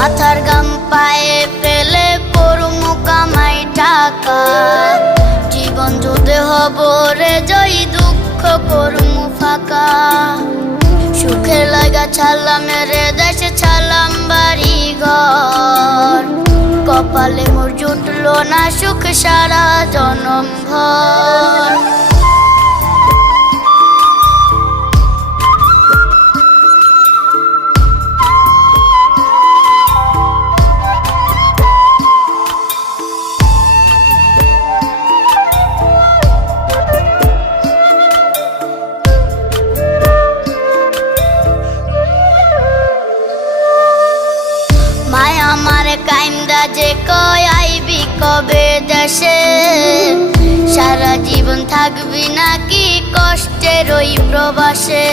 মাথার গাম পায়ে ফেলে করমু কামাই টাকা, জীবন যুদ্ধে হব রে জয়ী, দুঃখ করমু ফাঁকা। সুখের লাগা ছাড়লাম রে দেশে, ছাড়লাম বাড়ি ঘর, কপালে মোর জুটলো না সুখ সারা জনম ভর। মায়া আমারে কাইন্দা যে কয় আইবি কবে দেশে, সারা জীবন থাকবি নাকি কষ্টের ওই প্রবাসে।